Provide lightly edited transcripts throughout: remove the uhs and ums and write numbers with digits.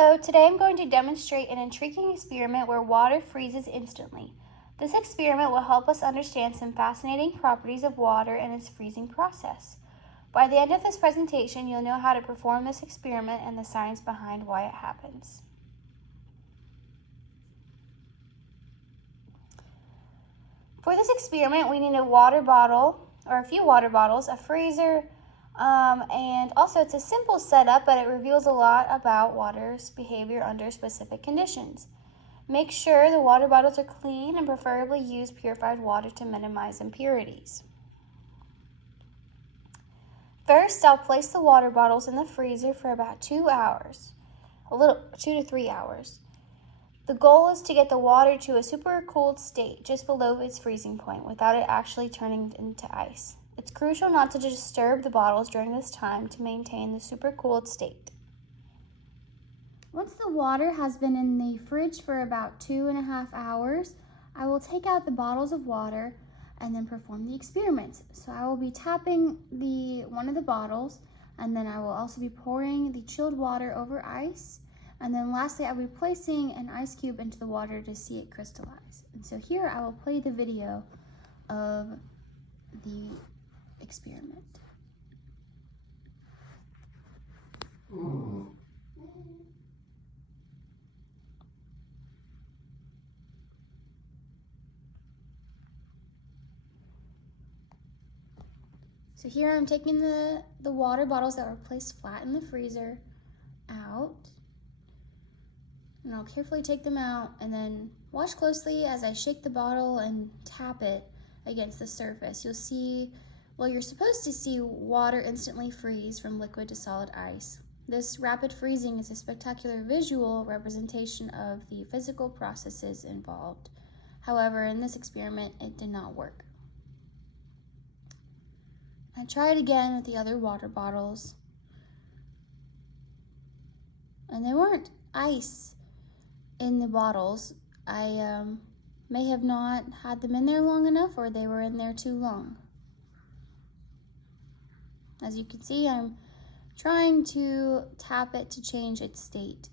Hello, today I'm going to demonstrate an intriguing experiment where water freezes instantly. This experiment will help us understand some fascinating properties of water and its freezing process. By the end of this presentation, you'll know how to perform this experiment and the science behind why it happens. For this experiment, we need a water bottle, or a few water bottles, a freezer, and also it's a simple setup, but it reveals a lot about water's behavior under specific conditions. Make sure the water bottles are clean and preferably use purified water to minimize impurities. First, I'll place the water bottles in the freezer for about 2 hours, 2 to 3 hours. The goal is to get the water to a supercooled state just below its freezing point without it actually turning into ice. It's crucial not to disturb the bottles during this time to maintain the supercooled state. Once the water has been in the fridge for about 2.5 hours, I will take out the bottles of water and then perform the experiment. So I will be tapping one of the bottles, and then I will also be pouring the chilled water over ice. And then lastly, I'll be placing an ice cube into the water to see it crystallize. And so here I will play the video of the experiment. So here I'm taking the water bottles that were placed flat in the freezer out. And I'll carefully take them out and then watch closely as I shake the bottle and tap it against the surface. You're supposed to see water instantly freeze from liquid to solid ice. This rapid freezing is a spectacular visual representation of the physical processes involved. However, in this experiment, it did not work. I tried again with the other water bottles, and they weren't ice in the bottles. I may have not had them in there long enough, or they were in there too long. As you can see, I'm trying to tap it to change its state.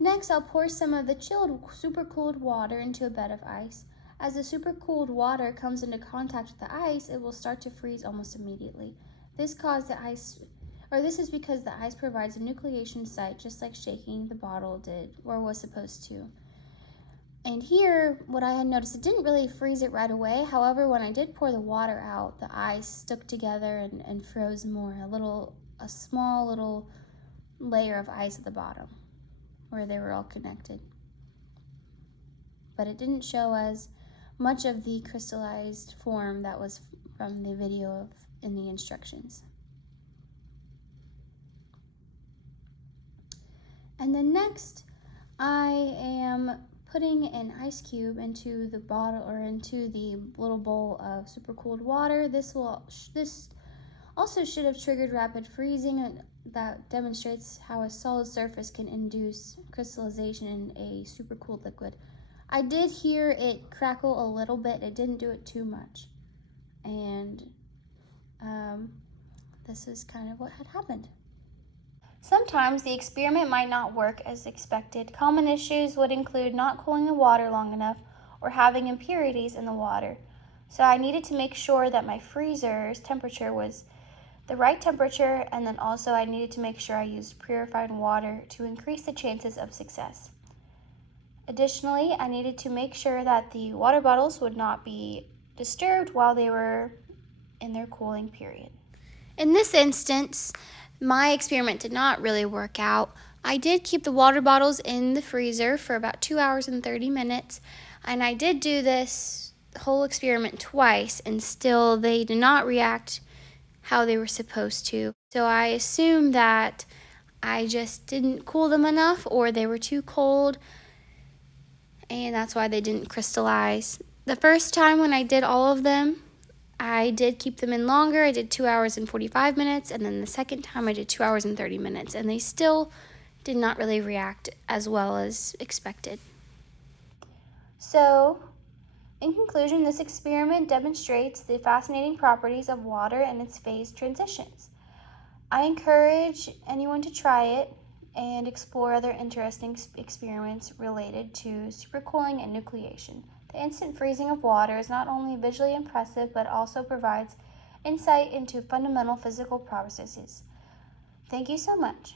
Next, I'll pour some of the chilled, supercooled water into a bed of ice. As the supercooled water comes into contact with the ice, it will start to freeze almost immediately. This is because the ice provides a nucleation site, just like shaking the bottle did, or was supposed to. And here, what I had noticed, it didn't really freeze it right away. However, when I did pour the water out, the ice stuck together and froze more, a small little layer of ice at the bottom, where they were all connected. But it didn't show as much of the crystallized form that was from the video in the instructions. And then next, I am putting an ice cube into the bottle, or into the little bowl of supercooled water. This also should have triggered rapid freezing, and that demonstrates how a solid surface can induce crystallization in a supercooled liquid. I did hear it crackle a little bit. It didn't do it too much. And this is kind of what had happened. Sometimes the experiment might not work as expected. Common issues would include not cooling the water long enough or having impurities in the water. So I needed to make sure that my freezer's temperature was the right temperature, and then also I needed to make sure I used purified water to increase the chances of success. Additionally, I needed to make sure that the water bottles would not be disturbed while they were in their cooling period. In this instance, my experiment did not really work out. I did keep the water bottles in the freezer for about 2 hours and 30 minutes, and I did do this whole experiment twice, and still they did not react how they were supposed to. So I assume that I just didn't cool them enough, or they were too cold, and that's why they didn't crystallize. The first time when I did all of them, I did keep them in longer. I did 2 hours and 45 minutes, and then the second time I did 2 hours and 30 minutes, and they still did not really react as well as expected. So, in conclusion, this experiment demonstrates the fascinating properties of water and its phase transitions. I encourage anyone to try it and explore other interesting experiments related to supercooling and nucleation. The instant freezing of water is not only visually impressive, but also provides insight into fundamental physical processes. Thank you so much.